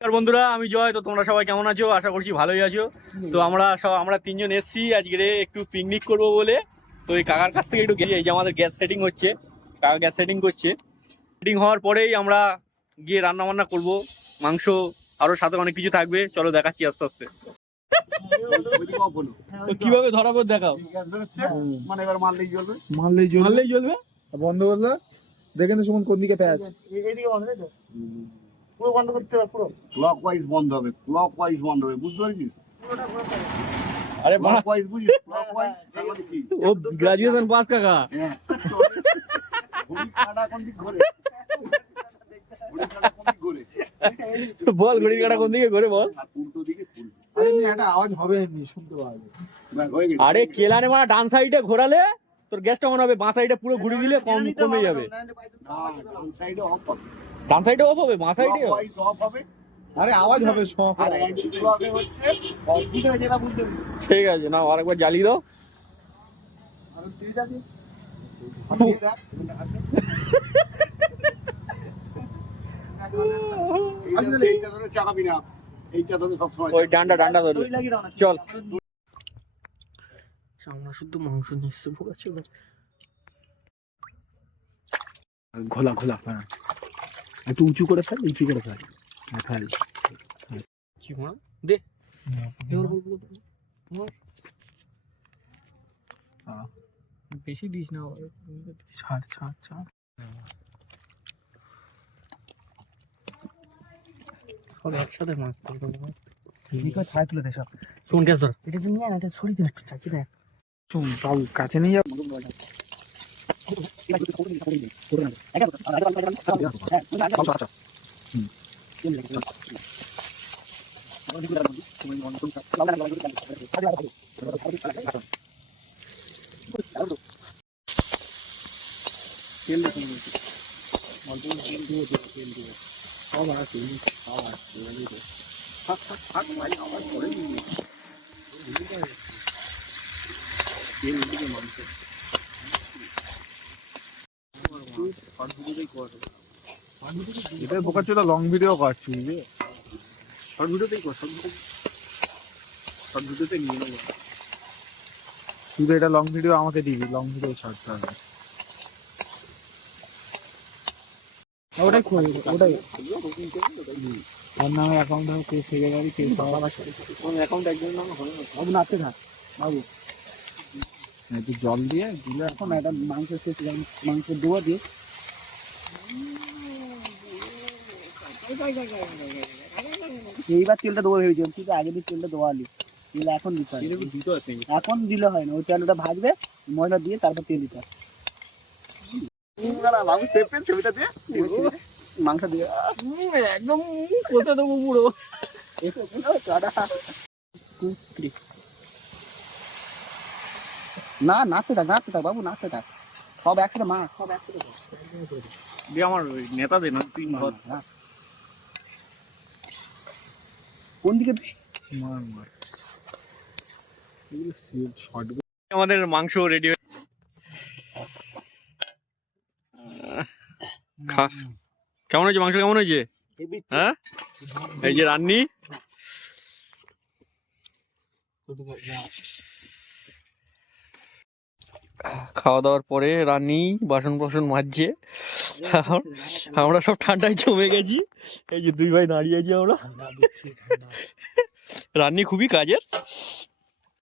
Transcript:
নমস্কার বন্ধুরা, আমি জয়। তো তোমরা সবাই কেমন আছো? আশা করছি ভালোই আছো। তো আমরা তিনজন এসছি আজকে একটু পিকনিক করব বলে। তো এই কাকার কাছ থেকে একটু এই যে আমাদের গ্যাস সেটিং হচ্ছে, কাকা গ্যাস সেটিং করছে। সেটিং হওয়ার পরেই আমরা গিয়ে রান্না বান্না করবো। মাংস আরো সাথে অনেক কিছু থাকবে, চলো দেখাচ্ছি আস্তে আস্তে। তো কিভাবে ধরাবো দেখাও। মানে এবার মারলেই জ্বলবে, মারলেই জ্বলবে। বন্ধ করলে দেখেন তো সুমন কোন দিকে পেঁয়াজ পুরো বন্ধ করতে হবে, পুরো ক্লকওয়াইজ বন্ধ হবে, ক্লকওয়াইজ বন্ধ হবে, বুঝতে পারছিস? আরে বাহ, ক্লকওয়াইজ বুঝিস? ক্লকওয়াইজ মানে কি? ও গ্রাজুয়েশন পাস কাকা। হ্যাঁ, ঘড়ি কাঁটা কোন দিক ঘোরে? ঘড়ি কাঁটা কোন দিক ঘোরে? বল, ঘড়ির কাঁটা কোন দিকে ঘোরে বল। আর উল্টো দিকে ঘুরবে। আরে এমনি একটা আওয়াজ হবে, এমনি শুনতে পাওয়া যাবে। ব্যাস, হয়ে গেছে। আরে কেলানে মানে ডান সাইডে ঘোরালে তোর গ্যাসটা অন হবে, বাঁ সাইডে পুরো ঘুরে দিলে কমে যাবে। না, ডান সাইডে অফ হবে, ডান সাইডে অফ হবে, বাঁ সাইডে ক্লকওয়াইজ অফ হবে। আরে আওয়াজ হবে আর অ্যান্টি ক্লকে হচ্ছে অফ। বুঝতে পেরেছি, এবার বুঝতে পেরেছি। ঠিক আছে, না আরেকবার জ্বালিয়ে দাও। আমি তুই যাবি, আমি দেখ। আসলে এইটা ধরে চাকাবি না, এইটা ধরে সবসময় ওই ডান্ডা ধরবে। চল, আমরা শুধু মাংস নিচ্ছে বোকাচ্ছি। ঘোলা ঘোলা হ্যাঁ, একটু উঁচু করে ফেল, উঁচু করে ফেল। হ্যাঁ, ফেল। কি মা দে বেশি দিস না, ছাড় ছাড় ছাড়। সব একসাথে মাছ ছাই তুলে দে সব। শোন গ্যাস ধর। এটা তুমি নিয়ে না, এটা ছড়িয়ে দিন একটু, চাকি দেখ। চুন বাবু কাছে নিয়ে যাও। এটা বোকাচোদা লং ভিডিও করছি, বুঝলি? শর্ট ভিডিওতেই কর, শর্ট ভিডিওতে নিয়ে নেবো। তুই তো এটা লং ভিডিও আমাকে দিবি, লং ভিডিও ছাড়তে হবে। ওটাই খুঁজে, ওটাই ওর নামে অ্যাকাউন্ট হবে, কেস হয়ে যাবে, কেস হওয়ার অ্যাকাউন্ট একজন নাম হবে না। বাবু নাচতে থাক বাবু। একটু জল দিয়ে দিলে এখন একটা মাংস শেষ, মাংস দেওয়া দিয়ে এইবার তেলটা দেবো ভেবেছিলাম, তুই তো আগে দিয়ে তেলটা দেওয়া আলি, তেল এখন দিতে হয়। এখন দিলে হয় না, ওই তেলটা ভাজবে, মশলা দিয়ে তারপর তেল দিতে হয়। বাবু সেভ পেন ছবিটা দিয়ে মাংস দিয়ে একদম কোথা দেবো পুরো। না, নাচতে থাক নাচতে থাক বাবু, নাচতে থাক, সব একসাথে মা, সব একসাথে কর। দিয়ে আমার নেতা দে না, তুই ধর। হ্যাঁ। কোন দিকে তুই? মার মার এগুলো সেভ শর্ট। আমাদের মাংস রেডি হয়ে কেমন হয়েছে মাংস? কেমন হয়েছে? হ্যাঁ, এই যে রান্নি। খাওয়া দাওয়ার পরে রান্নি বাসন মাজছে। আমরা সব ঠান্ডায় জমে গেছি। এই যে দুই ভাই দাঁড়িয়ে আছি আমরা। রান্নি খুবই কাজের।